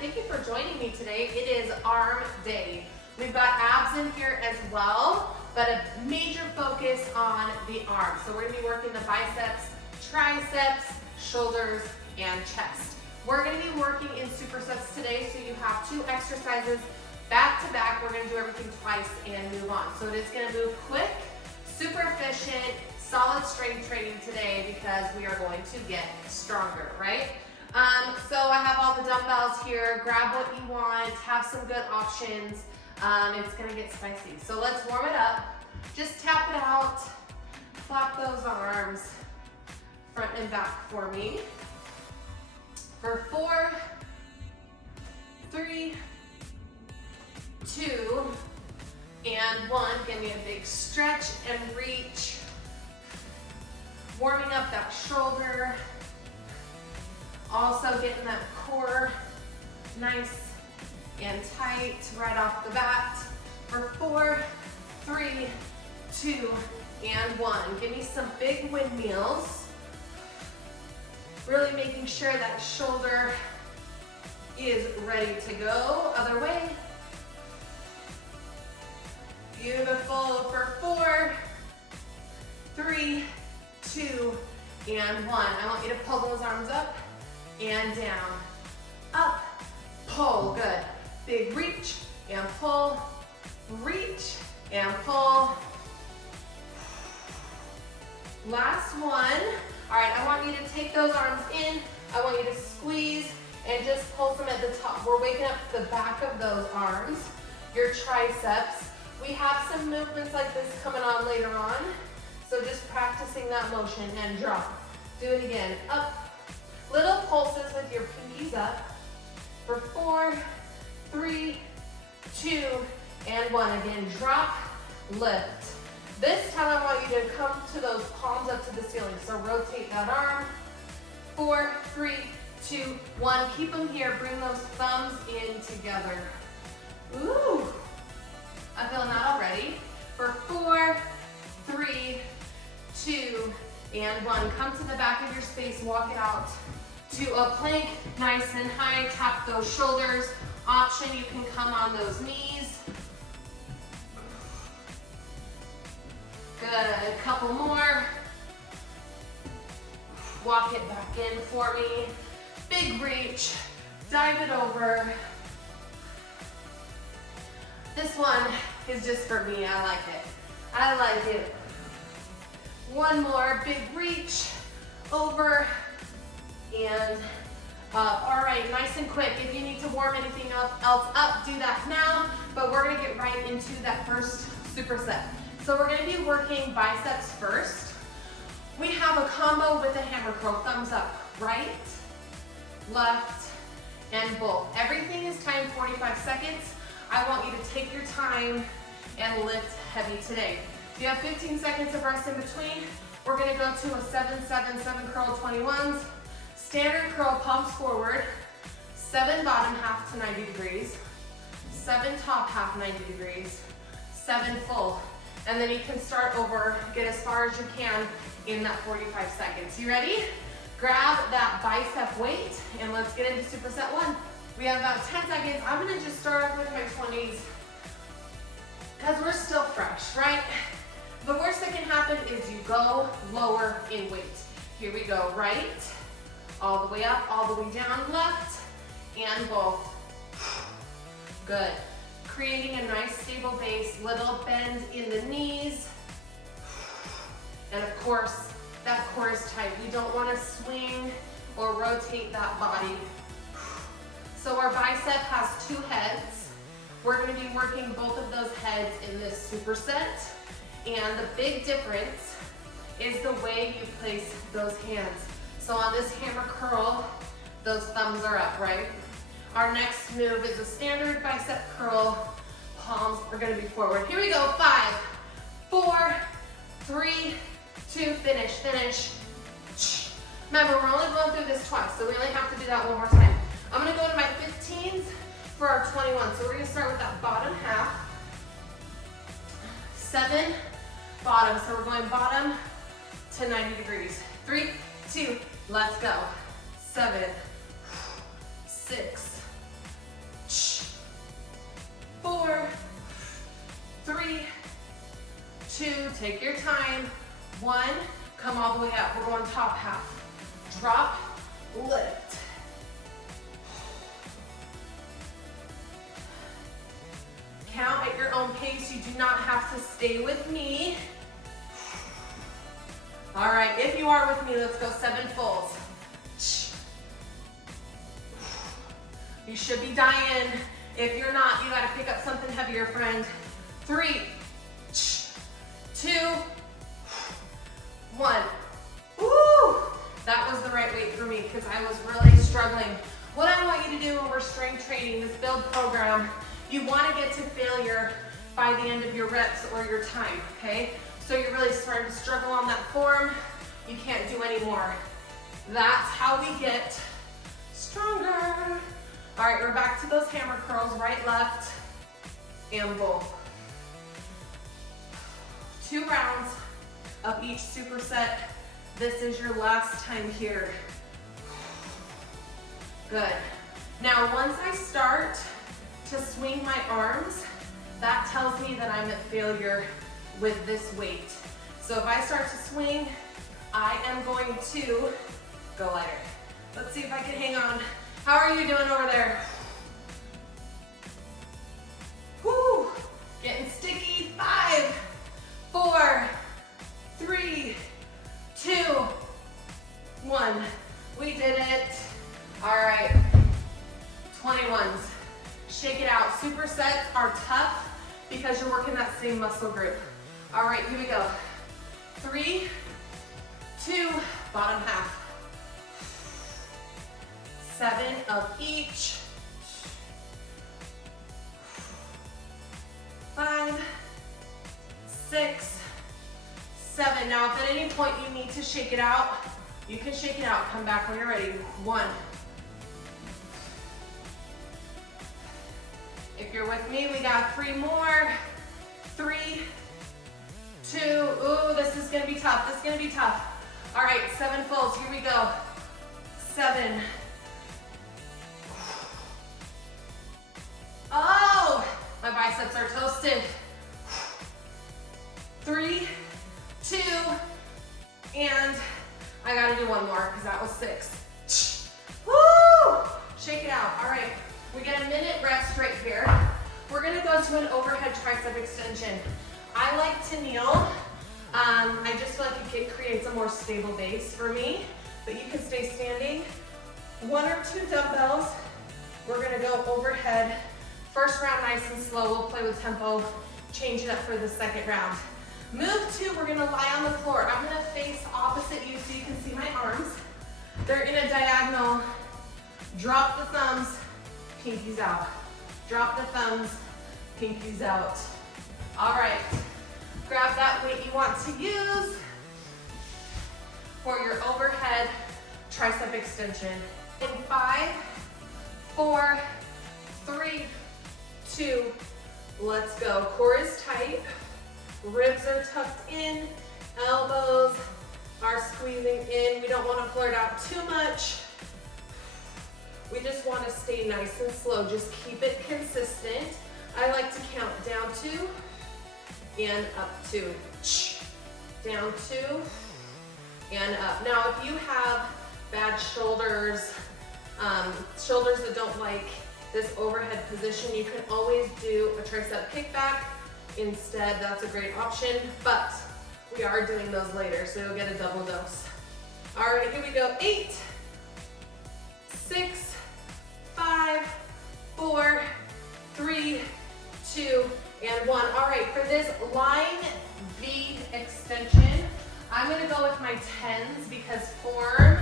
thank you for joining me today. It is arm day. We've got abs in here as well, but a major focus on the arms. So we're gonna be working the biceps, triceps, shoulders, and chest. We're gonna be working in supersets today, so you have 2 exercises back to back. We're gonna do everything twice and move on. So it is gonna move quick, super efficient, solid strength training today because we are going to get stronger, right? So I have all the dumbbells here. Grab what you want, have some good options. It's gonna get spicy. So let's warm it up. Just tap it out, flap those arms front and back for me. For 4, 3, 2, and 1. Give me a big stretch and reach. Warming up that shoulder. Also getting that core nice and tight right off the bat. For 4, 3, 2, and 1. Give me some big windmills. Really making sure that shoulder is ready to go. Other way. Beautiful. For 4, 3, 2, and 1. I want you to pull those arms up and down. Up, pull, good. Big reach and pull, reach and pull. Last one. All right, I want you to take those arms in. I want you to squeeze and just pulse them at the top. We're waking up the back of those arms, your triceps. We have some movements like this coming on later on. So just practicing that motion and drop. Do it again. Up. Little pulses with your pinkies up. For 4, 3, 2, and 1. Again, drop, lift. This time I want you to come to those palms up to the ceiling. So rotate that arm. 4, 3, 2, 1. Keep them here. Bring those thumbs in together. Ooh. I'm feeling that already. For 4, 3, 2, and 1. Come to the back of your space. Walk it out to a plank, nice and high. Tap those shoulders. Option, you can come on those knees. Good, a couple more. Walk it back in for me. Big reach, dive it over. This one is just for me, I like it. I like it. One more, big reach, over, and up. All right, nice and quick. If you need to warm anything else up, do that now, but we're gonna get right into that first superset. So we're gonna be working biceps first. We have a combo with a hammer curl, thumbs up, right, left, and both. Everything is timed 45 seconds. I want you to take your time and lift heavy today. If you have 15 seconds of rest in between, we're gonna go to a 7-7-7 curl 21s. Standard curl, palms forward, 7 bottom half to 90 degrees, 7 top half 90 degrees, 7 full. And then you can start over, get as far as you can in that 45 seconds. You ready? Grab that bicep weight and let's get into superset 1. We have about 10 seconds. I'm gonna just start off with my 20s because we're still fresh, right? The worst that can happen is you go lower in weight. Here we go, right, all the way up, all the way down, left, and both. Good. Creating a nice stable base, little bend in the knees. And of course, that core is tight. We don't want to swing or rotate that body. So our bicep has 2 heads. We're going to be working both of those heads in this superset. And the big difference is the way you place those hands. So on this hammer curl, those thumbs are up, right? Our next move is a standard bicep curl. Palms are gonna be forward. Here we go, 5, 4, 3, 2, finish, finish. Remember, we're only going through this twice, so we only have to do that one more time. I'm gonna go to my 15s for our 21. So we're gonna start with that bottom half. 7, bottom, so we're going bottom to 90 degrees. 3, 2, let's go. 7, 6, 2, take your time. 1, come all the way up. We're going top half. Drop, lift. Count at your own pace. You do not have to stay with me. All right, if you are with me, let's go 7 folds. You should be dying. If you're not, you gotta pick up something heavier, friend. 3, 2, 1. Woo! That was the right weight for me because I was really struggling. What I want you to do when we're strength training, this build program, you wanna get to failure by the end of your reps or your time, okay? So you're really starting to struggle on that form. You can't do any more. That's how we get stronger. All right, we're back to those hammer curls, right, left, and both. 2 rounds of each superset. This is your last time here. Good. Now, once I start to swing my arms, that tells me that I'm at failure with this weight. So if I start to swing, I am going to go lighter. Let's see if I can hang on. How are you doing over there? Woo! Getting sticky. 5, 4, 3, 2, 1. We did it. All right. 21s. Shake it out. Supersets are tough because you're working that same muscle group. All right, here we go. 3, 2, bottom half. 7 of each. 5, 6, 7. Now, if at any point you need to shake it out, you can shake it out. Come back when you're ready. 1. If you're with me, we got 3 more. 3, 2. Ooh, this is gonna be tough. This is gonna be tough. All right, 7 folds. Here we go. 7. Oh, my biceps are toasted. 3, 2, and I gotta do 1 more because that was 6. Woo! Shake it out. All right, we get a minute rest right here. We're gonna go to an overhead tricep extension. I like to kneel. I just feel like it creates a more stable base for me, but you can stay standing. 1 or 2 dumbbells. We're gonna go overhead. First round nice and slow. We'll play with tempo. Change it up for the second round. Move 2, we're gonna lie on the floor. I'm gonna face opposite you so you can see my arms. They're in a diagonal. Drop the thumbs, pinkies out. Drop the thumbs, pinkies out. All right, grab that weight you want to use for your overhead tricep extension. In 5, 4, 3, 2, let's go. Core is tight, ribs are tucked in, elbows are squeezing in. We don't want to flirt out too much. We just want to stay nice and slow. Just keep it consistent. I like to count down 2 and up 2. Down 2 and up. Now, if you have bad shoulders, shoulders that don't like this overhead position, you can always do a tricep kickback instead. That's a great option, but we are doing those later, so you'll get a double dose. All right, here we go. 8, 6, 5, 4, 3, 2, and 1. All right, for this line V extension, I'm gonna go with my 10s because form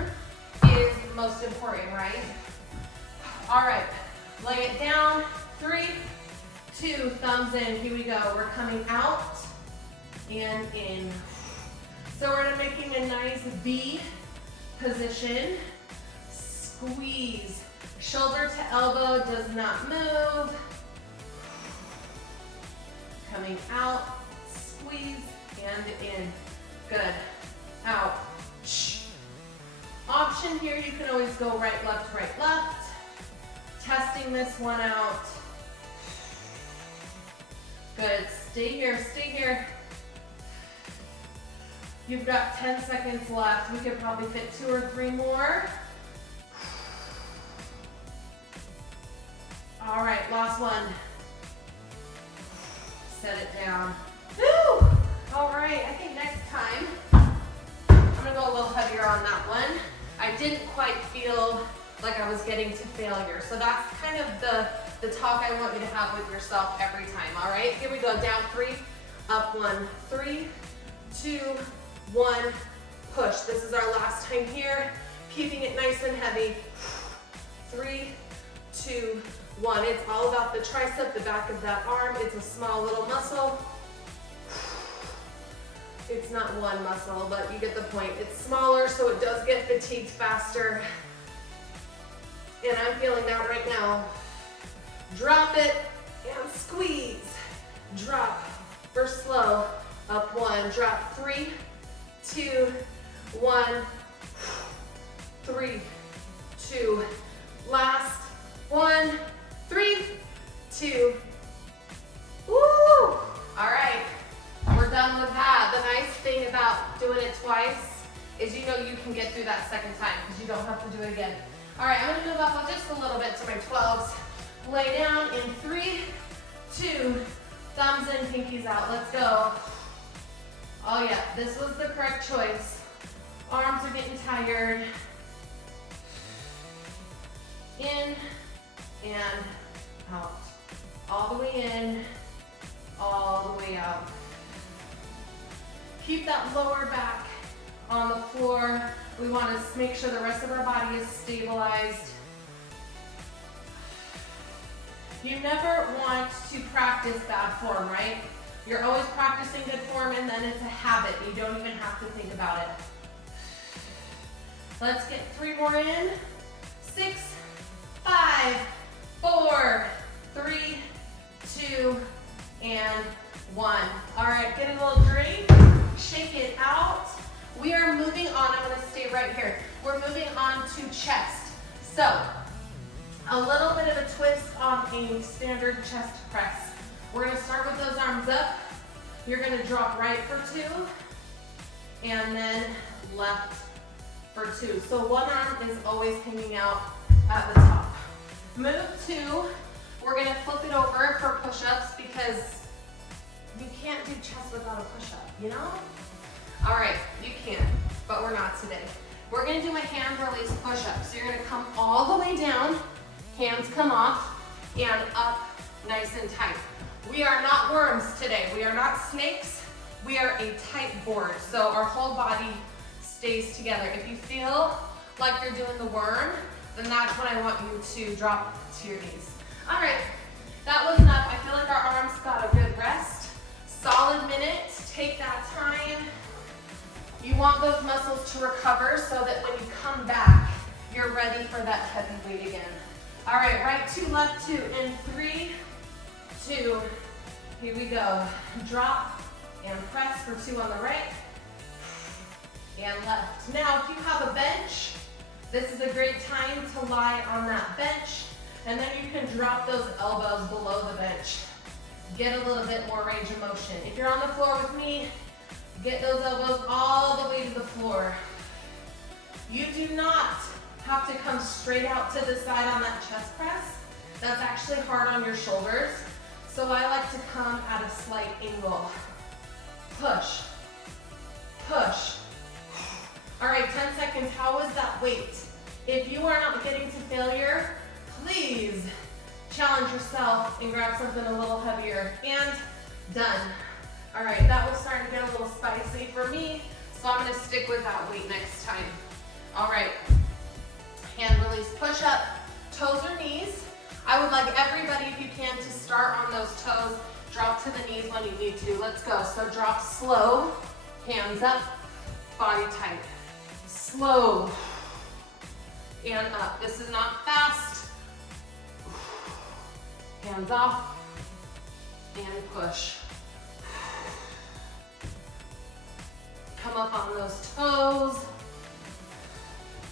is most important, right? All right, lay it down. 3, 2, thumbs in. Here we go. We're coming out and in. So we're making a nice V position. Squeeze. Shoulder to elbow does not move. Coming out, squeeze, and in. Good. Out. Option here, you can always go right, left, right, left. Testing this one out. Good. Stay here, stay here. You've got 10 seconds left. We could probably fit 2 or 3 more. All right, last one. Set it down. Woo! All right, I think next time, I'm gonna go a little heavier on that one. I didn't quite feel like I was getting to failure. So that's kind of the talk I want you to have with yourself every time, all right? Here we go, down 3, up 1, 3, 2, 1, push. This is our last time here, keeping it nice and heavy. 3, 2, 1. It's all about the tricep, the back of that arm. It's a small little muscle. It's not one muscle, but you get the point. It's smaller, so it does get fatigued faster. And I'm feeling that right now. Drop it and squeeze. Drop for slow. Up 1, drop 3, 2, 1, 3, 2, last 1, 3, 2. Woo! All right, we're done with that. The nice thing about doing it twice is you know you can get through that second time because you don't have to do it again. All right, I'm gonna move up just a little bit to my 12s. Lay down in 3, 2, thumbs in, pinkies out. Let's go. Oh yeah, this was the correct choice. Arms are getting tired. In and out. All the way in, all the way out. Keep that lower back on the floor. We want to make sure the rest of our body is stabilized. You never want to practice bad form, right? You're always practicing good form and then it's a habit. You don't even have to think about it. Let's get 3 more in. 6, 5, 4, 3, 2, and 1. All right, get a little drink, shake it out. We are moving on, I'm gonna stay right here. We're moving on to chest. So, a little bit of a twist on a standard chest press. We're gonna start with those arms up. You're gonna drop right for 2, and then left for 2. So one arm is always hanging out at the top. Move 2, we're gonna flip it over for push-ups because you can't do chest without a push-up, you know? All right, you can, but we're not today. We're gonna do a hand release push-up. So you're gonna come all the way down, hands come off, and up nice and tight. We are not worms today. We are not snakes. We are a tight board, so our whole body stays together. If you feel like you're doing the worm, then that's when I want you to drop to your knees. All right, that was enough. I feel like our arms got a good rest. Solid minute, take that time. You want those muscles to recover so that when you come back, you're ready for that heavy weight again. All right, right 2, left 2, in 3, 2, here we go. Drop and press for 2 on the right, and left. Now, if you have a bench, this is a great time to lie on that bench, and then you can drop those elbows below the bench. Get a little bit more range of motion. If you're on the floor with me, get those elbows all the way to the floor. You do not have to come straight out to the side on that chest press. That's actually hard on your shoulders. So I like to come at a slight angle. Push, push. All right, 10 seconds, how was that weight? If you are not getting to failure, please challenge yourself and grab something a little heavier, and done. All right, that was starting to get a little spicy for me, so I'm gonna stick with that weight next time. All right, hand release push up, toes or knees. I would like everybody, if you can, to start on those toes, drop to the knees when you need to. Let's go, so drop slow, hands up, body tight. Slow, and up. This is not fast. Hands off, and push. Come up on those toes.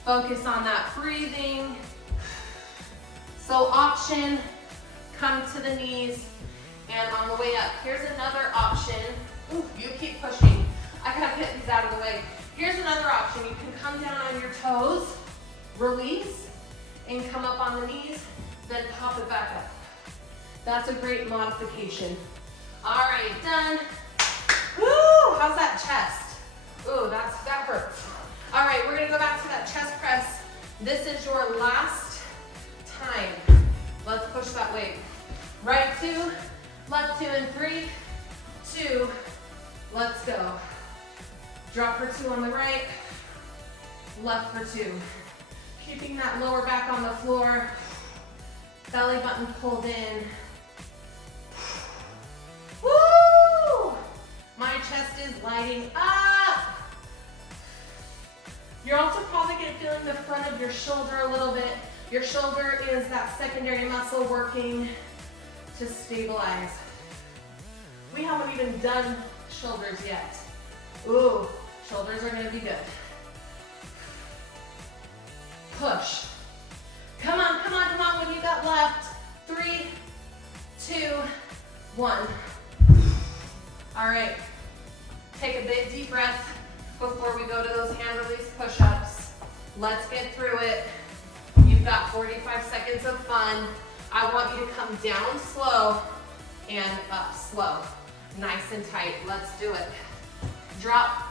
Focus on that breathing. So option, come to the knees, and on the way up, here's another option. Ooh, you keep pushing. I gotta get these out of the way. Here's another option. You can come down on your toes, release, and come up on the knees, then pop it back up. That's a great modification. All right, done. Woo, how's that chest? Ooh, that hurts. All right, we're gonna go back to that chest press. This is your last time. Let's push that weight. Right 2, left 2 in 3, 2, let's go. Drop for 2 on the right, left for 2. Keeping that lower back on the floor, belly button pulled in. Woo! My chest is lighting up. You're also probably going to feel in the front of your shoulder a little bit. Your shoulder is that secondary muscle working to stabilize. We haven't even done shoulders yet. Ooh, shoulders are going to be good. Push. Come on, come on, come on. When you got left. 3, 2, 1. All right. Take a big deep breath before we go to those hand release push-ups. Let's get through it. You've got 45 seconds of fun. I want you to come down slow and up slow. Nice and tight. Let's do it. Drop.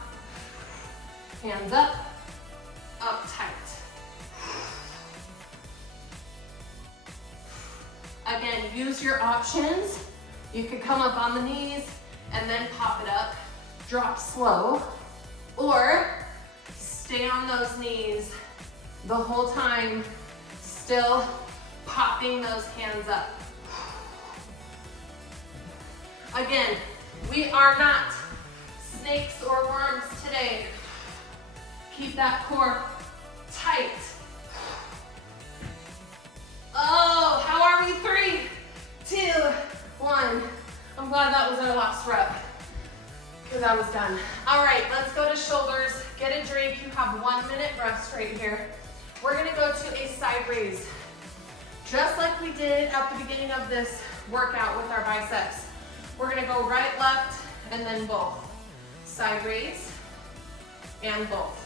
Hands up tight. Again, use your options. You could come up on the knees and then pop it up. Drop slow. Or stay on those knees the whole time, still popping those hands up. Again, we are not snakes or worms today. Keep that core tight. Oh, how are we? 3, 2, 1. I'm glad that was our last rep because I was done. All right, let's go to shoulders. Get a drink. You have 1 minute rest right here. We're gonna go to a side raise. Just like we did at the beginning of this workout with our biceps. We're gonna go right, left, and then both. Side raise and both.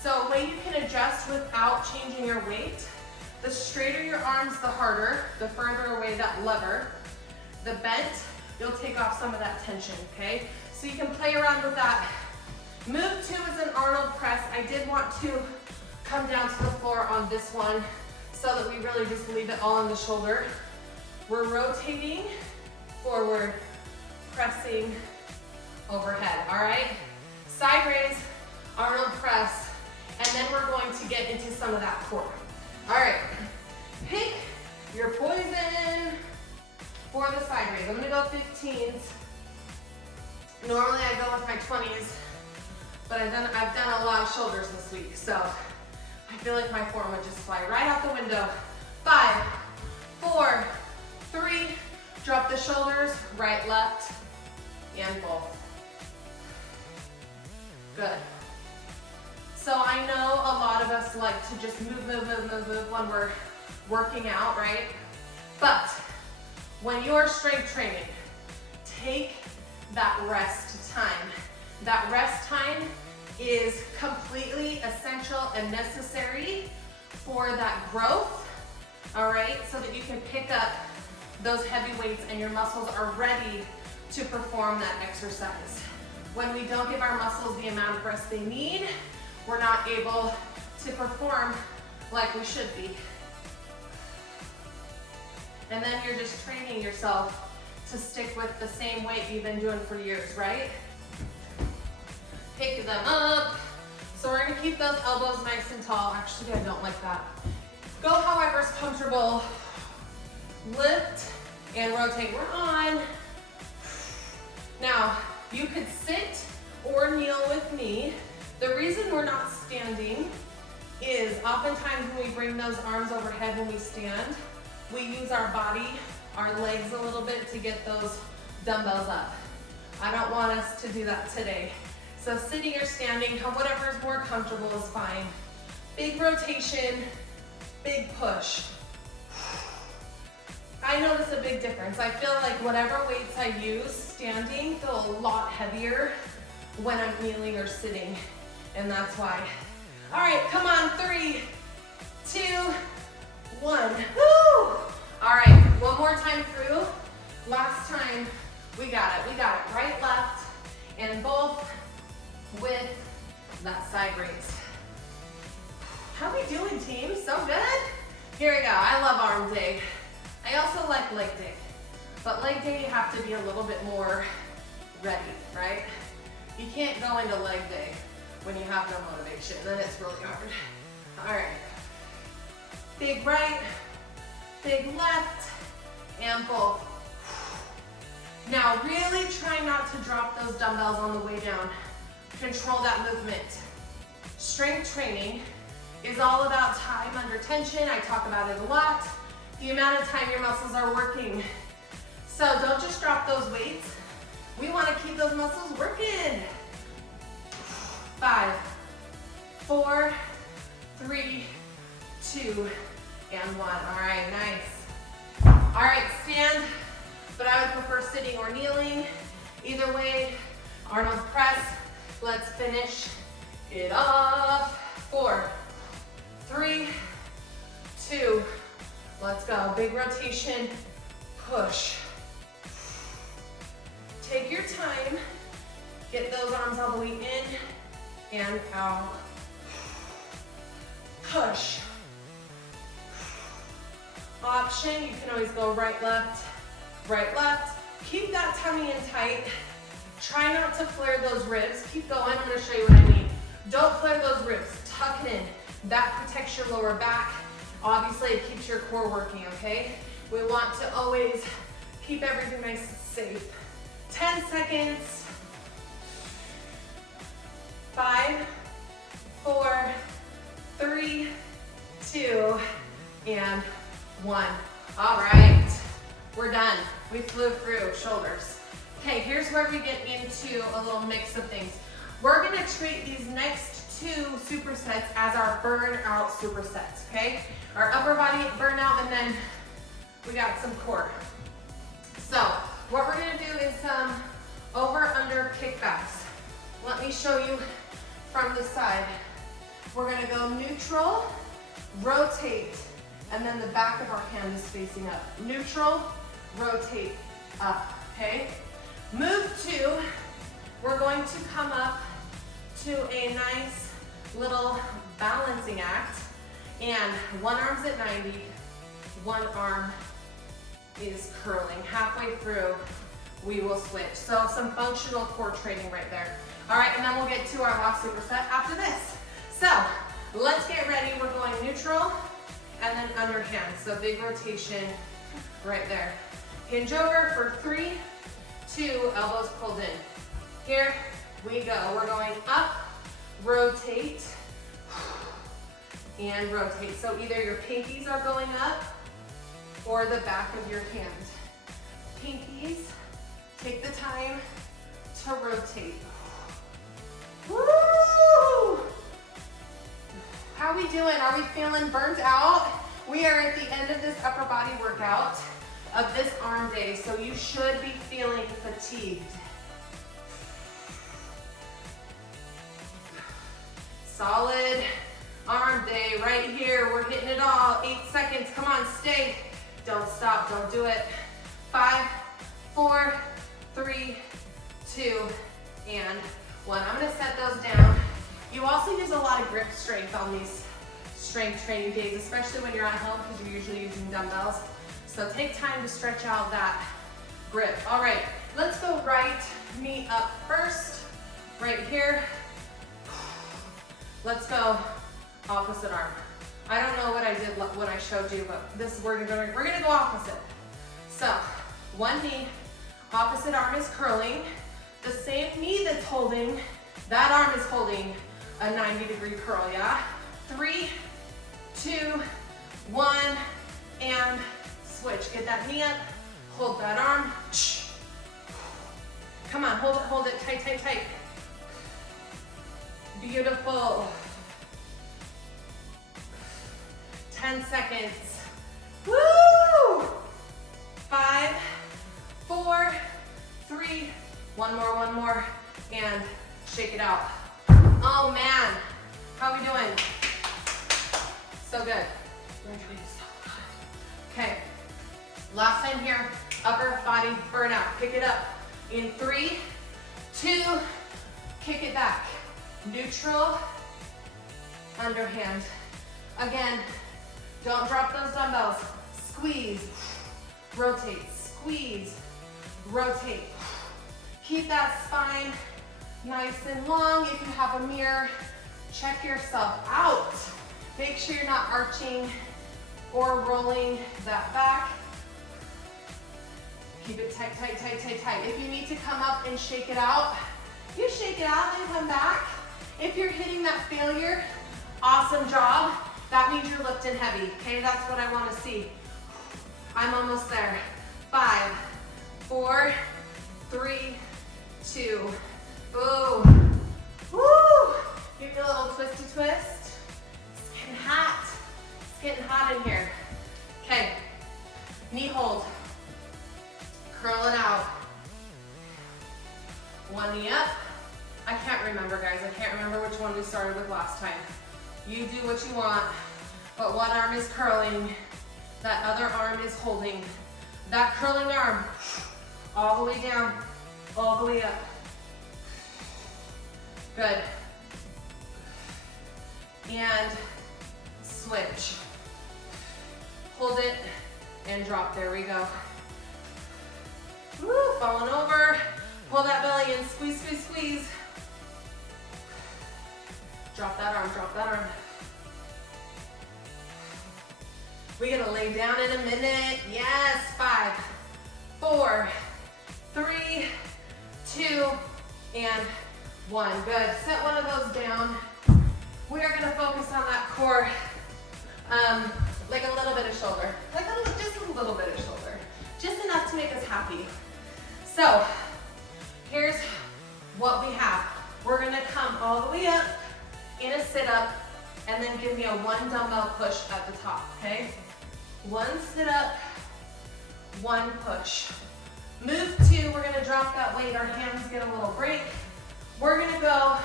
So a way you can adjust without changing your weight, the straighter your arms, the harder, the further away that lever. The bent, you'll take off some of that tension, okay? So you can play around with that. Move 2 is an Arnold press. I did want to come down to the floor on this one so that we really just leave it all on the shoulder. We're rotating forward, pressing overhead, all right? Side raise, Arnold press, and then we're going to get into some of that core. All right, pick your poison for the side raise. I'm gonna go 15s. Normally I go with my 20s, but I've done a lot of shoulders this week, so I feel like my form would just fly right out the window. 5, 4, 3, drop the shoulders, right, left, and both. Good. So I know a lot of us like to just move when we're working out, right? But when you're strength training, take that rest time. That rest time is completely essential and necessary for that growth, all right? So that you can pick up those heavy weights and your muscles are ready to perform that exercise. When we don't give our muscles the amount of rest they need, we're not able to perform like we should be. And then you're just training yourself to stick with the same weight you've been doing for years, right? Pick them up. So we're gonna keep those elbows nice and tall. Actually, I don't like that. Go however's comfortable. Lift and rotate. We're on. Now, you could sit or kneel with me. The reason we're not standing is oftentimes when we bring those arms overhead when we stand, we use our body, our legs a little bit to get those dumbbells up. I don't want us to do that today. So sitting or standing, whatever is more comfortable is fine. Big rotation, big push. I notice a big difference. I feel like whatever weights I use standing feel a lot heavier when I'm kneeling or sitting, and that's why. All right, come on, 3, 2, 1. Woo! All right, one more time through. Last time, we got it. We got it. Right, left, and both with that side raise. How we doing, team? So good? Here we go. I love arm day. I also like leg day. But leg day, you have to be a little bit more ready, right? You can't go into leg day when you have no motivation. Then it's really hard. All right. Big right, big left, and both. Now, really try not to drop those dumbbells on the way down. Control that movement. Strength training is all about time under tension. I talk about it a lot. The amount of time your muscles are working. So don't just drop those weights. We want to keep those muscles working. 5, 4, 3, 2, and 1. All right, nice. All right, stand, but I would prefer sitting or kneeling. Either way, Arnold press. Let's finish it off. 4, 3, 2, let's go. Big rotation, push. Take your time. Get those arms all the way in and out. Push. Option, you can always go right, left, right, left. Keep that tummy in tight. Try not to flare those ribs. Keep going, I'm gonna show you what I mean. Don't flare those ribs, tuck it in. That protects your lower back. Obviously, it keeps your core working, okay? We want to always keep everything nice and safe. 10 seconds. 5, 4, 3, 2, and 1. All right, we're done. We flew through shoulders. Okay, here's where we get into a little mix of things. We're gonna treat these next 2 supersets as our burnout supersets, okay? Our upper body burnout, and then we got some core. So what we're gonna do is some over-under kickbacks. Let me show you from the side. We're gonna go neutral, rotate, and then the back of our hand is facing up. Neutral, rotate, up, okay? Move 2, we're going to come up to a nice little balancing act, and one arm's at 90, one arm is curling. Halfway through, we will switch. So some functional core training right there. All right, and then we'll get to our last superset after this. So let's get ready. We're going neutral and then underhand. So big rotation right there. Hinge over for 3, 2, elbows pulled in. Here we go. We're going up, rotate, and rotate. So either your pinkies are going up or the back of your hand. Pinkies, take the time to rotate. Woo! How we doing? Are we feeling burnt out? We are at the end of this upper body workout of this arm day, so you should be feeling fatigued. Solid arm day right here. We're hitting it all. 8 seconds. Come on, stay. Don't stop. Don't do it. 5, 4, 3, 2, and 1. I'm going to set those down. You also use a lot of grip strength on these strength training days, especially when you're at home because you're usually using dumbbells. So take time to stretch out that grip. All right, let's go right knee up first, right here. Let's go opposite arm. I don't know what I did when I showed you, but this we're gonna go opposite. So one knee, opposite arm is curling. The same knee that's holding, that arm is holding a 90-degree curl, yeah? 3, 2, 1, and switch. Get that knee up, hold that arm. Come on, hold it, tight, tight, tight. Beautiful. 10 seconds. Woo! 5, 4, 3, one more, and Shake it out. Oh man, how are we doing? So good. We're doing so good. Okay, last time here, upper body burnout. Pick it up in 3, 2, kick it back. Neutral, underhand. Again, don't drop those dumbbells. Squeeze, rotate, squeeze, rotate. Keep that spine nice and long. If you have a mirror, check yourself out. Make sure you're not arching or rolling that back. Keep it tight, tight, tight, tight, tight. If you need to come up and shake it out, you shake it out and come back. If you're hitting that failure, awesome job. That means you're lifting heavy, okay? That's what I want to see. I'm almost there. 5, 4, 3, 2. Ooh. Woo! Give me a little twisty twist. It's getting hot. It's getting hot in here. Okay. Knee hold. Curl it out. One knee up. I can't remember, guys. I can't remember which one we started with last time. You do what you want, but one arm is curling, that other arm is holding. That curling arm, all the way down, all the way up. Good. And switch. Hold it and drop. There we go. Woo, falling over. Pull that belly in, squeeze, squeeze, squeeze. Drop that arm, drop that arm. We're gonna lay down in a minute. Yes, 5, 4, 3, 2, and 1. Good, set one of those down. We are gonna focus on that core, like a little bit of shoulder. Like just a little bit of shoulder. Just enough to make us happy. So, here's what we have. We're gonna come all the way up in a sit-up, and then give me a 1 dumbbell push at the top, okay? 1 sit-up, 1 push. Move 2, we're gonna drop that weight, our hands get a little break. We're gonna go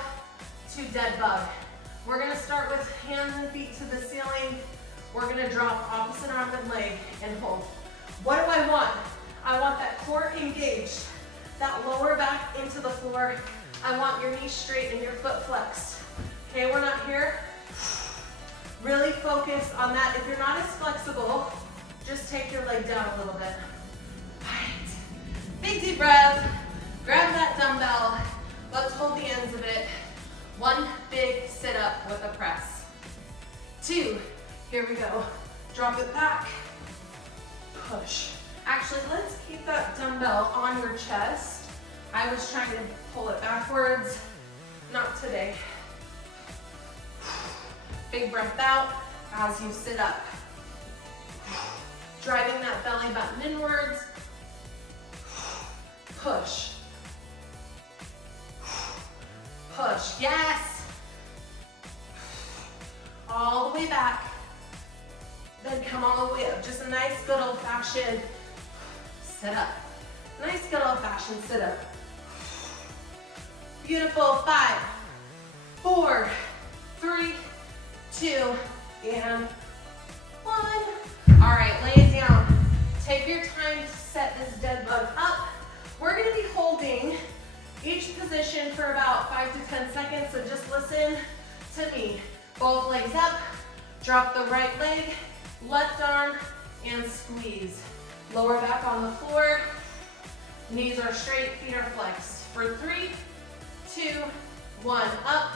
to dead bug. We're gonna start with hands and feet to the ceiling. We're gonna drop opposite arm and leg and hold. What do I want? I want that core engaged, that lower back into the floor. I want your knees straight and your foot flexed. Okay, we're not here. Really focus on that. If you're not as flexible, just take your leg down a little bit. All right. Big deep breath. Grab that dumbbell. Let's hold the ends of it. 1 big sit up with a press. 2, here we go. Drop it back. Push. Actually, let's keep that dumbbell on your chest. I was trying to pull it backwards. Not today. Big breath out as you sit up. Driving that belly button inwards. Push. Push, yes. All the way back. Then come all the way up. Just a nice good old fashioned sit up. Nice good old fashioned sit up. Beautiful. 5, 4, 3, 2, and 1. All right, lay it down. Take your time to set this dead bug up. We're gonna be holding each position for about 5 to 10 seconds, so just listen to me. Both legs up, drop the right leg, left arm, and squeeze. Lower back on the floor, knees are straight, feet are flexed. For 3, 2, 1, up,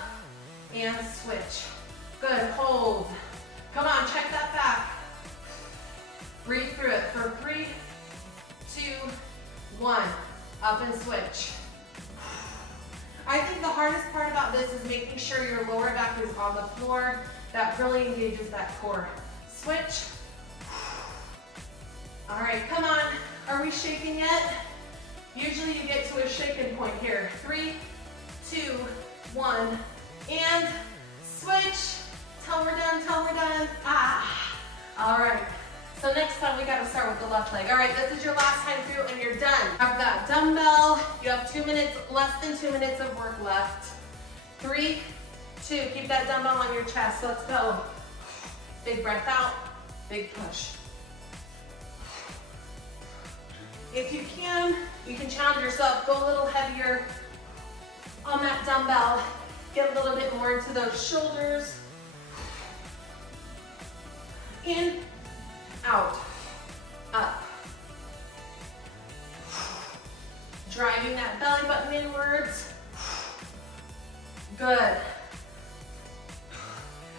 and switch. Good, hold. Come on, check that back. Breathe through it for 3, 2, 1, up and switch. I think the hardest part about this is making sure your lower back is on the floor. That really engages that core. Switch. All right, come on. Are we shaking yet? Usually you get to a shaking point here. 3, 2, 1, and switch. Till we're done, till we're done. Ah. All right. So next time we gotta start with the left leg. All right, this is your last time through and you're done. Grab that dumbbell. You have 2 minutes, less than 2 minutes of work left. 3, 2, keep that dumbbell on your chest. Let's go. Big breath out, big push. If you can challenge yourself, go a little heavier on that dumbbell. Get a little bit more into those shoulders. In, out, up. Driving that belly button inwards. Good.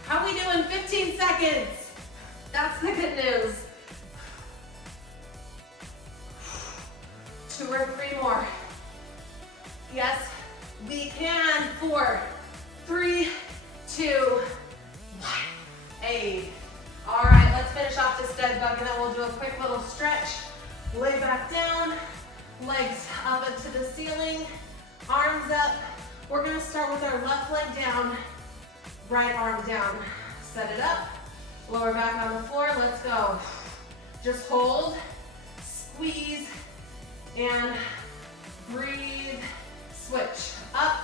How we doing? 15 seconds. That's the good news. 2 or 3 more. Yes, we can. 4, 3, 2, 1. Hey. All right, let's finish off this dead bug and then we'll do a quick little stretch. Lay back down, legs up into the ceiling, arms up. We're gonna start with our left leg down, right arm down. Set it up, lower back on the floor, let's go. Just hold, squeeze, and breathe. Switch, up,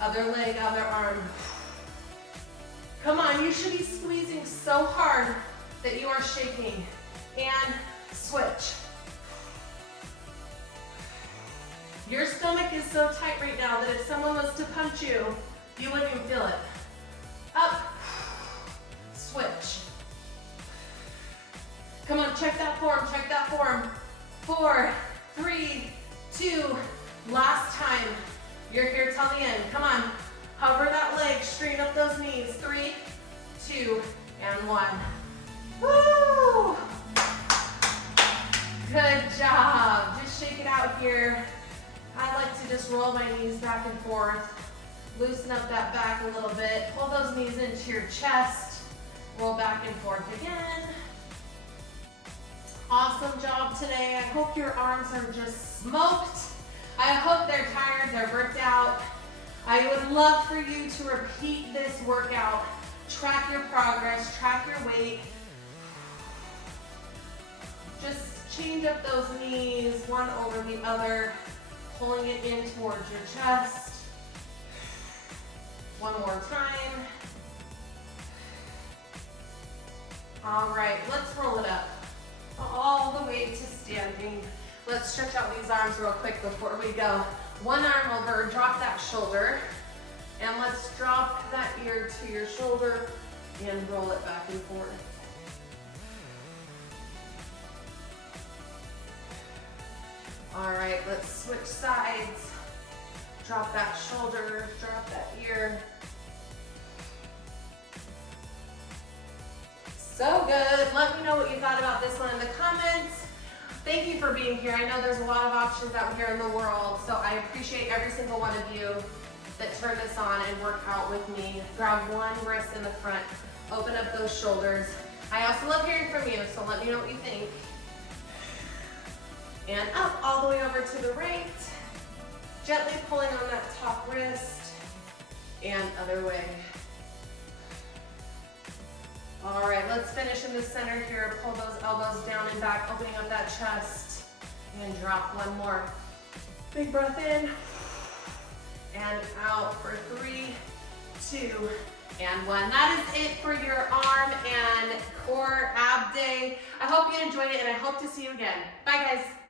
other leg, other arm. Come on, you should be squeezing so hard that you are shaking. And switch. Your stomach is so tight right now that if someone was to punch you, you wouldn't even feel it. Up, switch. Come on, check that form, check that form. 4, 3, 2, last time. You're here till the end. Come on, hover that leg, straighten up those knees. 3, 2, and 1. Woo! Good job. Just shake it out here. I like to just roll my knees back and forth. Loosen up that back a little bit. Pull those knees into your chest. Roll back and forth again. Awesome job today. I hope your arms are just smoked. I hope they're tired, they're worked out. I would love for you to repeat this workout. Track your progress, track your weight. Just change up those knees, one over the other, pulling it in towards your chest. One more time. All right, let's roll it up all the way to standing. Let's stretch out these arms real quick before we go. One arm over, drop that shoulder, and let's drop that ear to your shoulder and roll it back and forth. All right, let's switch sides. Drop that shoulder, drop that ear. So good. Let me know what you thought about this one in the comments. Thank you for being here. I know there's a lot of options out here in the world, so I appreciate every single one of you that turn this on and work out with me. Grab one wrist in the front, open up those shoulders. I also love hearing from you, so let me know what you think. And up, all the way over to the right. Gently pulling on that top wrist, and other way. All right, let's finish in the center here. Pull those elbows down and back, opening up that chest, and drop one more. Big breath in, and out for 3, 2, and 1. That is it for your arm and core ab day. I hope you enjoyed it, and I hope to see you again. Bye, guys.